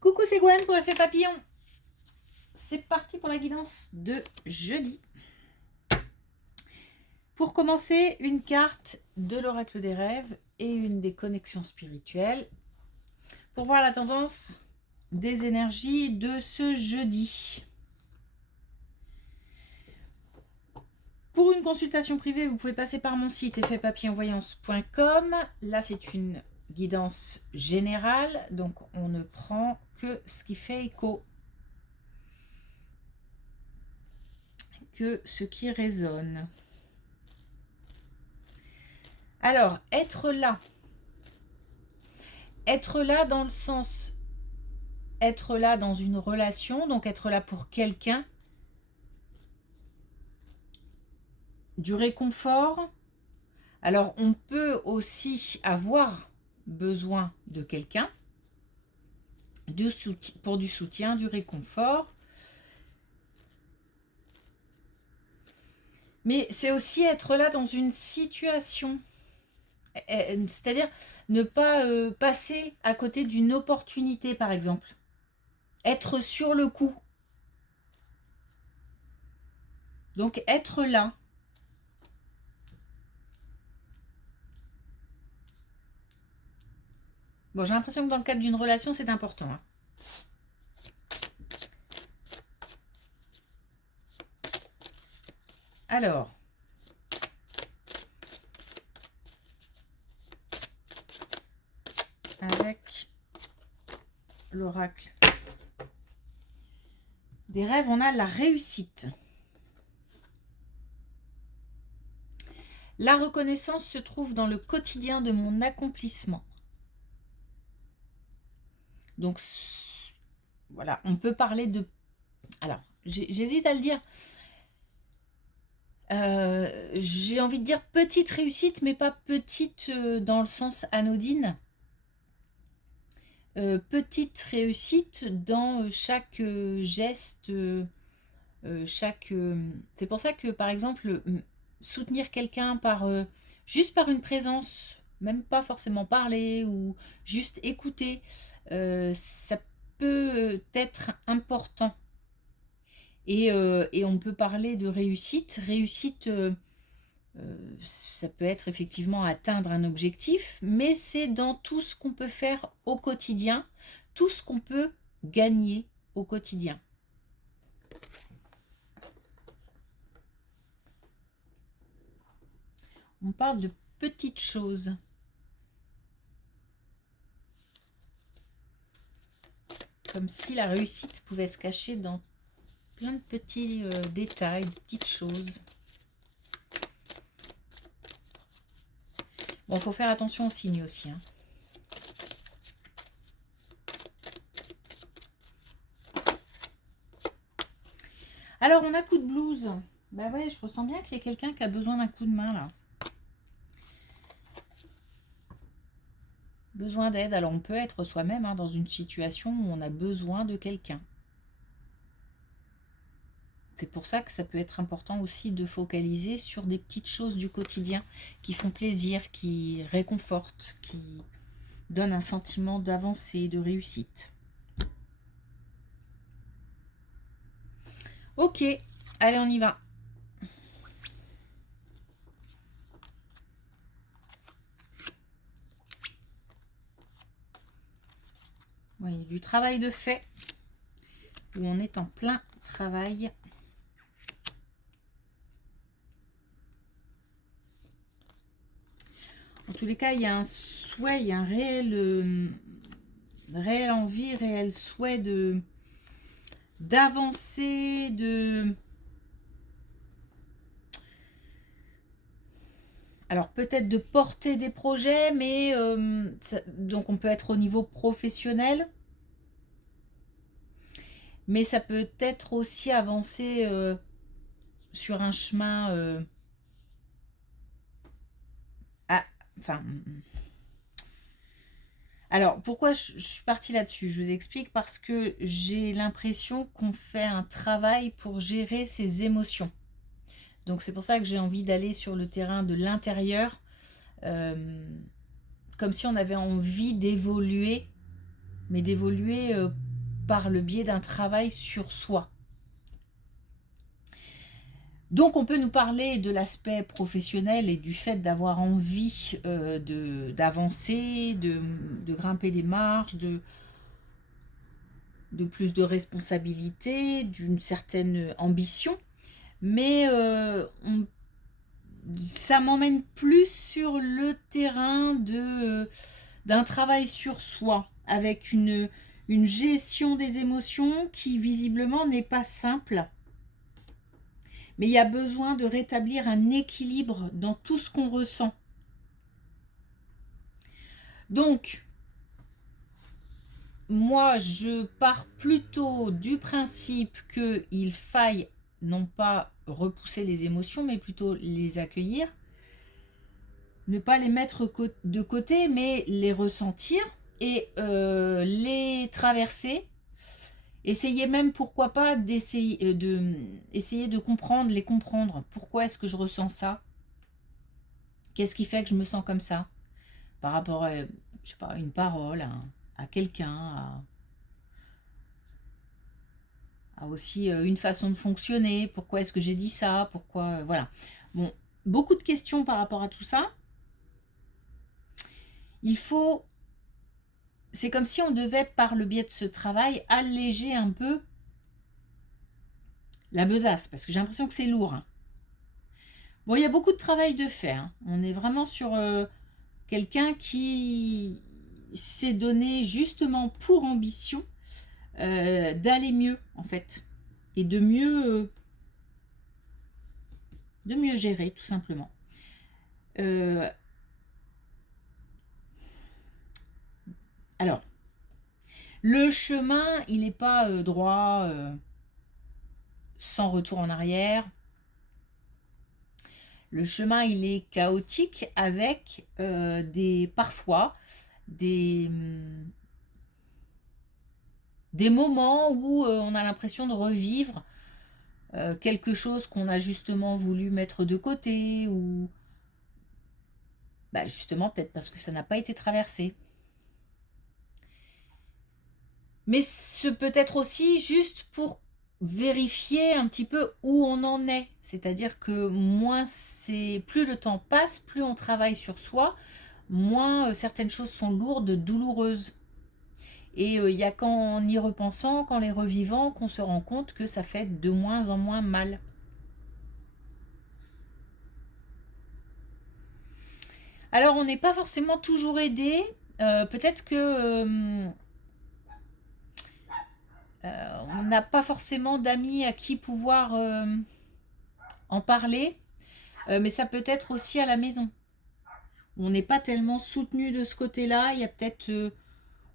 Coucou, c'est Gwen pour Effet Papillon. C'est parti pour la guidance de jeudi. Pour commencer, une carte de l'oracle des rêves et une des connexions spirituelles pour voir la tendance des énergies de ce jeudi. Pour une consultation privée, vous pouvez passer par mon site effetpapillonvoyance.com. Là, c'est une guidance générale, donc on ne prend que ce qui fait écho, que ce qui résonne. Alors, être là dans le sens, être là dans une relation, donc être là pour quelqu'un, du réconfort. Alors, on peut aussi avoir besoin de quelqu'un pour du soutien, du réconfort. Mais c'est aussi être là dans une situation, c'est-à-dire ne pas passer à côté d'une opportunité, par exemple. Être sur le coup. Donc, être là. Bon, j'ai l'impression que dans le cadre d'une relation, c'est important. Hein. Alors, avec l'oracle des rêves, on a la réussite. La reconnaissance se trouve dans le quotidien de mon accomplissement. Donc, voilà, on peut parler de... Alors, j'hésite à le dire. J'ai envie de dire petite réussite, mais pas petite dans le sens anodine. Petite réussite dans chaque geste, chaque... c'est pour ça que, par exemple, soutenir quelqu'un juste par une présence, même pas forcément parler ou juste écouter, ça peut être important. Et on peut parler de réussite. Réussite, ça peut être effectivement atteindre un objectif, mais c'est dans tout ce qu'on peut faire au quotidien, tout ce qu'on peut gagner au quotidien. On parle de petites choses. Comme si la réussite pouvait se cacher dans plein de petits détails, de petites choses. Bon, il faut faire attention aux signes aussi. Hein. Alors, on a coup de blues. Bah ouais, je ressens bien qu'il y a quelqu'un qui a besoin d'un coup de main, là. Besoin d'aide. Alors, on peut être soi-même hein, dans une situation où on a besoin de quelqu'un. C'est pour ça que ça peut être important aussi de focaliser sur des petites choses du quotidien qui font plaisir, qui réconfortent, qui donnent un sentiment d'avancée, de réussite. Ok, allez, on y va. Ouais, il y a du travail de fait, où on est en plein travail. En tous les cas, il y a un souhait, il y a un réel envie, réel souhait d'avancer, alors peut-être de porter des projets, mais donc on peut être au niveau professionnel, mais ça peut être aussi avancer sur un chemin enfin... Alors, pourquoi je suis partie là-dessus? Je vous explique parce que j'ai l'impression qu'on fait un travail pour gérer ses émotions. Donc, c'est pour ça que j'ai envie d'aller sur le terrain de l'intérieur, comme si on avait envie d'évoluer, mais d'évoluer par le biais d'un travail sur soi. Donc on peut nous parler de l'aspect professionnel et du fait d'avoir envie d'avancer, de grimper des marches, de plus de responsabilités, d'une certaine ambition. Mais ça m'emmène plus sur le terrain d'un travail sur soi, avec une gestion des émotions qui visiblement n'est pas simple. Mais il y a besoin de rétablir un équilibre dans tout ce qu'on ressent. Donc, moi, je pars plutôt du principe qu'il faille non pas repousser les émotions, mais plutôt les accueillir. Ne pas les mettre de côté, mais les ressentir et les traverser. Essayer même, pourquoi pas, d'essayer de comprendre, les comprendre. Pourquoi est-ce que je ressens ça? Qu'est-ce qui fait que je me sens comme ça? Par rapport à, je sais pas, une parole, à quelqu'un, à aussi une façon de fonctionner. Pourquoi est-ce que j'ai dit ça? Pourquoi, voilà. Bon, beaucoup de questions par rapport à tout ça. Il faut... C'est comme si on devait, par le biais de ce travail, alléger un peu la besace, parce que j'ai l'impression que c'est lourd. Hein. Bon, il y a beaucoup de travail de faire. Hein. On est vraiment sur quelqu'un qui s'est donné justement pour ambition d'aller mieux, en fait, et de mieux gérer, tout simplement. Alors, le chemin, il n'est pas droit, sans retour en arrière. Le chemin, il est chaotique avec parfois des moments où on a l'impression de revivre quelque chose qu'on a justement voulu mettre de côté ou justement peut-être parce que ça n'a pas été traversé. Mais ce peut être aussi juste pour vérifier un petit peu où on en est. C'est-à-dire que plus le temps passe, plus on travaille sur soi, moins certaines choses sont lourdes, douloureuses. Et il n'y a qu'en y repensant, qu'en les revivant, qu'on se rend compte que ça fait de moins en moins mal. Alors on n'est pas forcément toujours aidé. Peut-être que on n'a pas forcément d'amis à qui pouvoir en parler. Mais ça peut être aussi à la maison. On n'est pas tellement soutenu de ce côté-là. Il y a peut-être...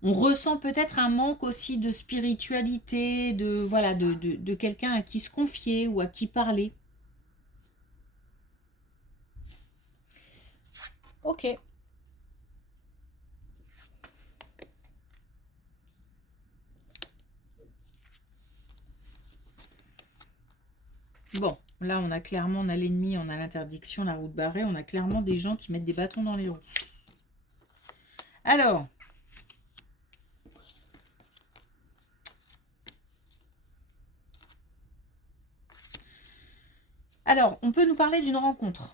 on ressent peut-être un manque aussi de spiritualité, de quelqu'un à qui se confier ou à qui parler. Ok. Bon, là on a l'ennemi, on a l'interdiction, la route barrée, on a clairement des gens qui mettent des bâtons dans les roues. Alors, on peut nous parler d'une rencontre.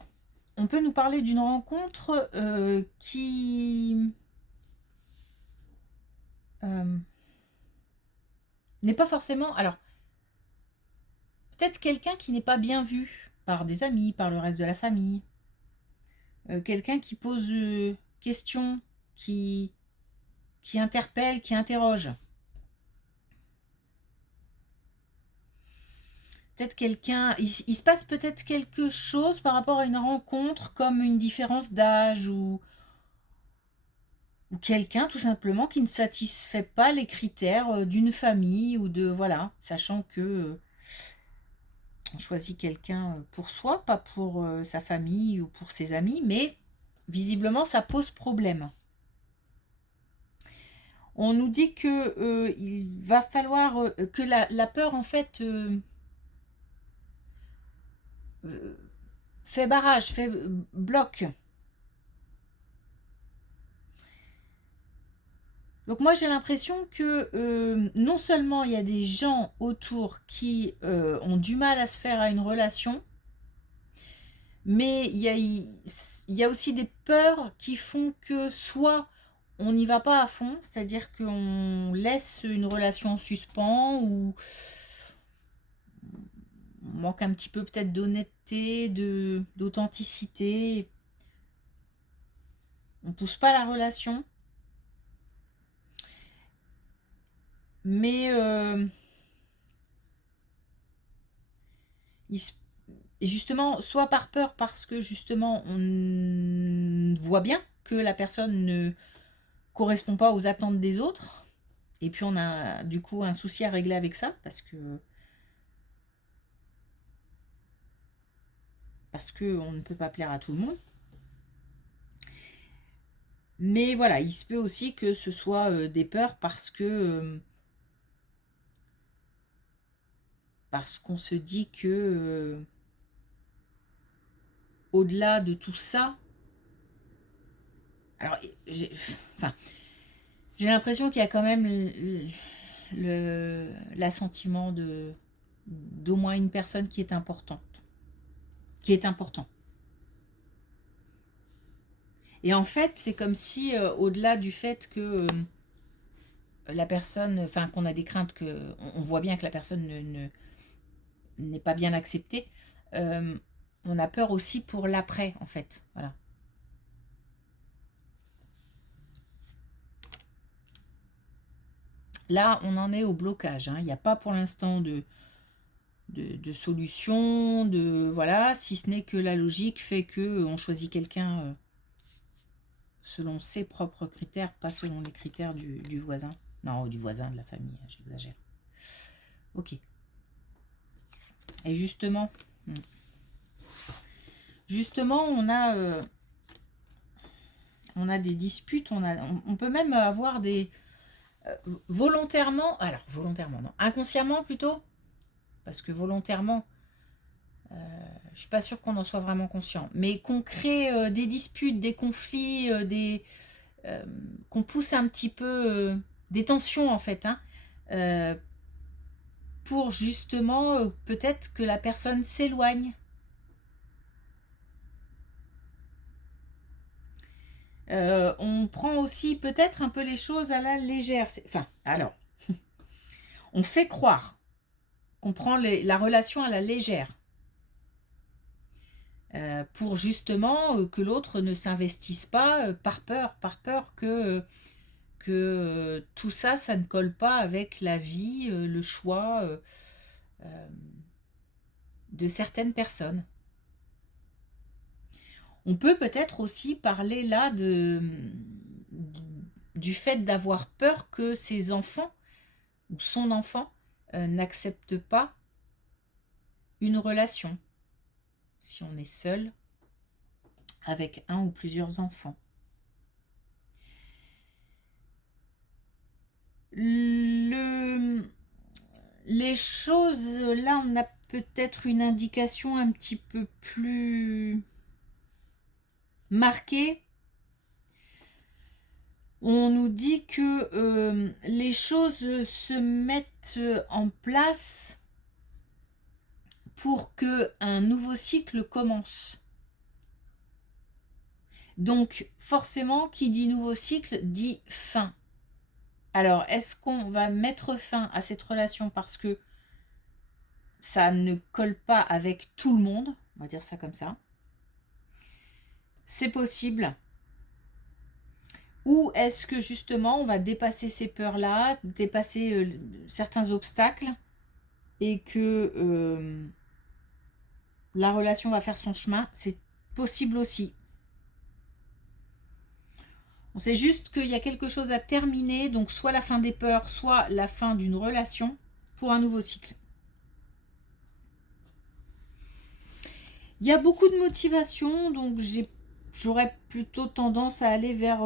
On peut nous parler d'une rencontre qui n'est pas forcément... Alors, peut-être quelqu'un qui n'est pas bien vu par des amis, par le reste de la famille. Quelqu'un qui pose questions, qui interpelle, qui interroge. Peut-être quelqu'un... Il se passe peut-être quelque chose par rapport à une rencontre, comme une différence d'âge ou quelqu'un tout simplement qui ne satisfait pas les critères d'une famille ou de... Voilà, sachant que on choisit quelqu'un pour soi, pas pour sa famille ou pour ses amis, mais visiblement ça pose problème. On nous dit que il va falloir que la peur en fait fait barrage, fait bloc. Donc moi j'ai l'impression que non seulement il y a des gens autour qui ont du mal à se faire à une relation, mais il y a aussi des peurs qui font que soit on n'y va pas à fond, c'est-à-dire qu'on laisse une relation en suspens ou on manque un petit peu peut-être d'honnêteté, d'authenticité, on pousse pas la relation, mais il se et justement, soit par peur parce que justement on voit bien que la personne ne correspond pas aux attentes des autres, et puis on a du coup un souci à régler avec ça parce que on ne peut pas plaire à tout le monde. Mais voilà, il se peut aussi que ce soit des peurs parce qu'on se dit que au-delà de tout ça, alors enfin, j'ai l'impression qu'il y a quand même l'assentiment d'au moins une personne qui est importante, qui est important. Et en fait, c'est comme si, au-delà du fait que la personne, enfin qu'on a des craintes, que on voit bien que la personne n'est pas bien acceptée, euh, on a peur aussi pour l'après, en fait. Voilà. Là, on en est au blocage, hein. Il n'y a pas pour l'instant de solution, voilà, si ce n'est que la logique fait que on choisit quelqu'un selon ses propres critères, pas selon les critères du voisin. Non, du voisin, de la famille, j'exagère. Ok. Et justement, on a des disputes, on peut même avoir des volontairement, alors volontairement non, inconsciemment plutôt, parce que volontairement, je suis pas sûre qu'on en soit vraiment conscient, mais qu'on crée des disputes, des conflits, qu'on pousse un petit peu des tensions en fait, hein, euh, pour justement peut-être que la personne s'éloigne. On prend aussi peut-être un peu les choses à la légère. Enfin, alors, on fait croire qu'on prend la relation à la légère pour justement que l'autre ne s'investisse pas par peur que tout ça, ça ne colle pas avec la vie, le choix de certaines personnes. On peut peut-être aussi parler là du fait d'avoir peur que ses enfants ou son enfant n'accepte pas une relation si on est seul avec un ou plusieurs enfants. Les choses, là, on a peut-être une indication un petit peu plus marquée. On nous dit que les choses se mettent en place pour que un nouveau cycle commence. Donc forcément, qui dit nouveau cycle dit fin. Alors, est-ce qu'on va mettre fin à cette relation parce que ça ne colle pas avec tout le monde? On va dire ça comme ça. C'est possible. Ou est-ce que justement on va dépasser ces peurs-là, dépasser certains obstacles et que la relation va faire son chemin? C'est possible aussi. On sait juste qu'il y a quelque chose à terminer, donc soit la fin des peurs, soit la fin d'une relation pour un nouveau cycle. Il y a beaucoup de motivation, donc j'aurais plutôt tendance à aller vers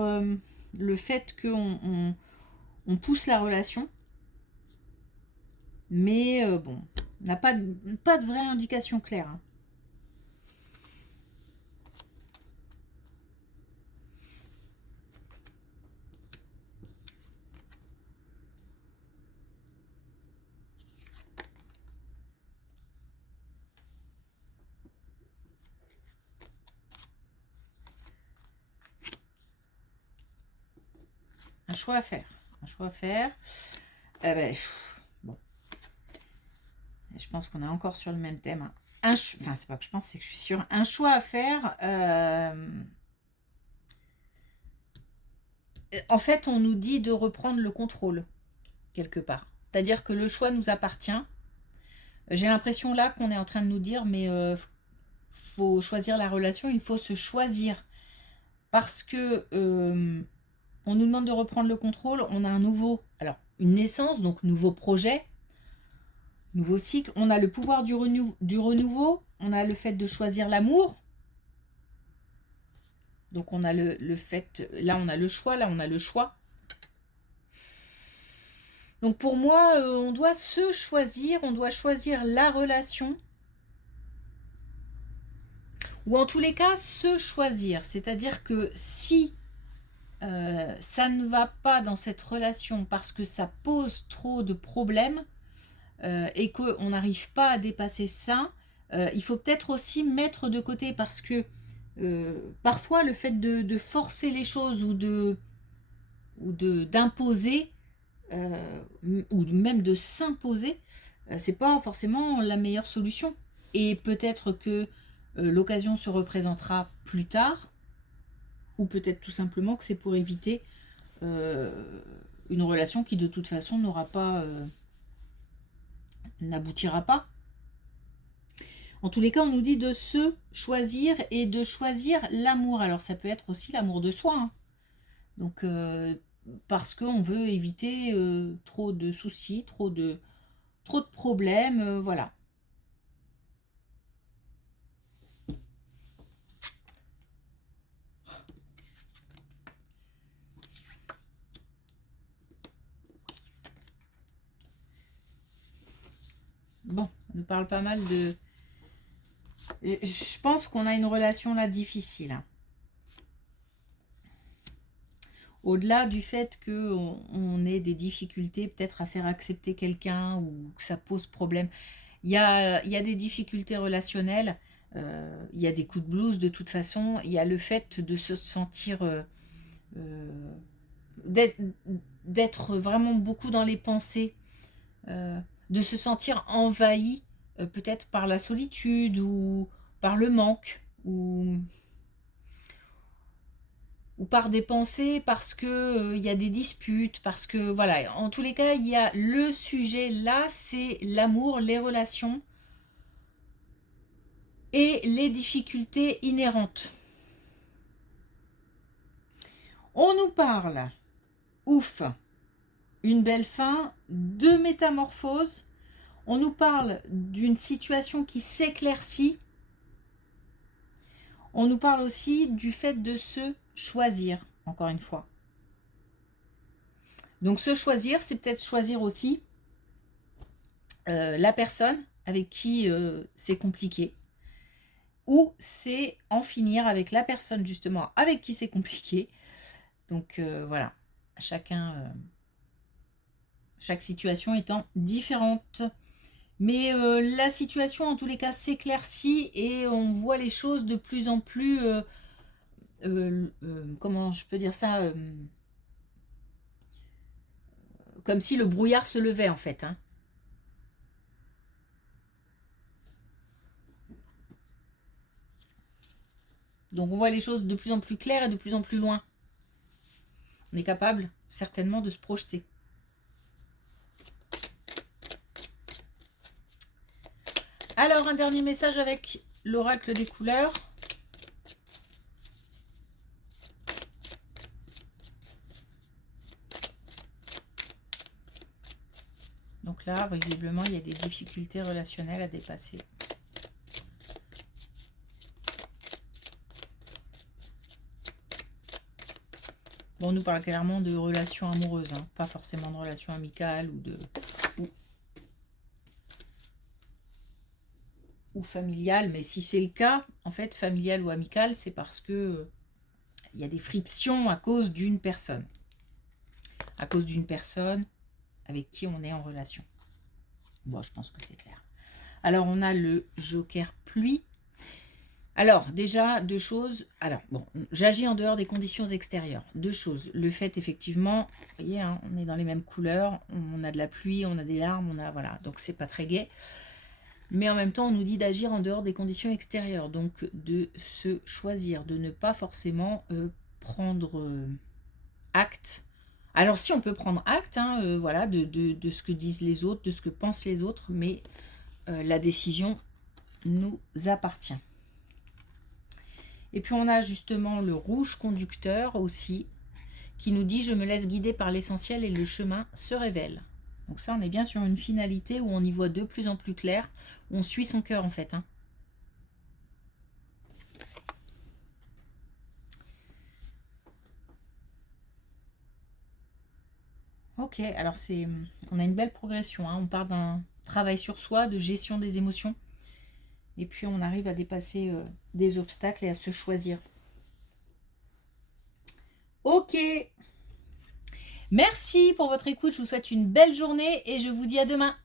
le fait qu'on pousse la relation. Mais bon, on n'a pas de vraie indication claire, hein. choix à faire. Un choix à faire. Bon. Je pense qu'on est encore sur le même thème. Hein. Enfin, c'est pas que je pense, c'est que je suis sûre. Un choix à faire. En fait, on nous dit de reprendre le contrôle, quelque part. C'est-à-dire que le choix nous appartient. J'ai l'impression là qu'on est en train de nous dire, mais faut choisir la relation, il faut se choisir. Parce que on nous demande de reprendre le contrôle, on a une naissance, donc nouveau projet, nouveau cycle. On a le pouvoir du renouveau, on a le fait de choisir l'amour. Donc on a le fait, là on a le choix, là on a le choix. Donc pour moi, on doit se choisir, on doit choisir la relation. Ou en tous les cas, se choisir. C'est-à-dire que si ça ne va pas dans cette relation parce que ça pose trop de problèmes et qu'on n'arrive pas à dépasser ça, il faut peut-être aussi mettre de côté parce que parfois le fait de forcer les choses ou d'imposer ou même de s'imposer, c'est pas forcément la meilleure solution. Et peut-être que l'occasion se représentera plus tard, ou peut-être tout simplement que c'est pour éviter une relation qui de toute façon n'aboutira pas. En tous les cas, on nous dit de se choisir et de choisir l'amour. Alors ça peut être aussi l'amour de soi. Hein. Donc parce qu'on veut éviter trop de soucis, trop de problèmes, voilà. Bon, ça nous parle pas mal de... Je pense qu'on a une relation là difficile. Hein. Au-delà du fait qu'on ait des difficultés peut-être à faire accepter quelqu'un ou que ça pose problème, il y a des difficultés relationnelles, il y a des coups de blues de toute façon, il y a le fait de se sentir... d'être vraiment beaucoup dans les pensées, de se sentir envahi peut-être par la solitude ou par le manque ou par des pensées parce que y a des disputes, parce que voilà, en tous les cas, il y a le sujet là, c'est l'amour, les relations et les difficultés inhérentes. On nous parle, ouf, une belle fin, de métamorphose. On nous parle d'une situation qui s'éclaircit. On nous parle aussi du fait de se choisir, encore une fois. Donc se choisir, c'est peut-être choisir aussi la personne avec qui c'est compliqué. Ou c'est en finir avec la personne justement avec qui c'est compliqué. Donc voilà, chaque situation étant différente. Mais la situation en tous les cas s'éclaircit et on voit les choses de plus en plus... comment je peux dire ça comme si le brouillard se levait en fait. Hein. Donc on voit les choses de plus en plus claires et de plus en plus loin. On est capable certainement de se projeter. Alors un dernier message avec l'oracle des couleurs. Donc là, visiblement, il y a des difficultés relationnelles à dépasser. Bon, on nous parle clairement de relations amoureuses, hein, pas forcément de relations amicales ou familiales. Mais si c'est le cas, en fait, familial ou amical, c'est parce que il y a des frictions à cause d'une personne. À cause d'une personne avec qui on est en relation. Bon, je pense que c'est clair. Alors, on a le joker pluie. Alors, déjà, deux choses. Alors, bon, j'agis en dehors des conditions extérieures. Deux choses. Le fait, effectivement, vous voyez, hein, on est dans les mêmes couleurs, on a de la pluie, on a des larmes, on a, voilà, donc c'est pas très gai. Mais en même temps, on nous dit d'agir en dehors des conditions extérieures, donc de se choisir, de ne pas forcément prendre acte. Alors, si on peut prendre acte, hein, voilà, de ce que disent les autres, de ce que pensent les autres, mais la décision nous appartient. Et puis on a justement le rouge conducteur aussi, qui nous dit « Je me laisse guider par l'essentiel et le chemin se révèle ». Donc ça, on est bien sur une finalité où on y voit de plus en plus clair, où on suit son cœur en fait. Hein. Ok, alors on a une belle progression. Hein. On part d'un travail sur soi, de gestion des émotions, et puis on arrive à dépasser des obstacles et à se choisir. Ok, merci pour votre écoute, je vous souhaite une belle journée et je vous dis à demain.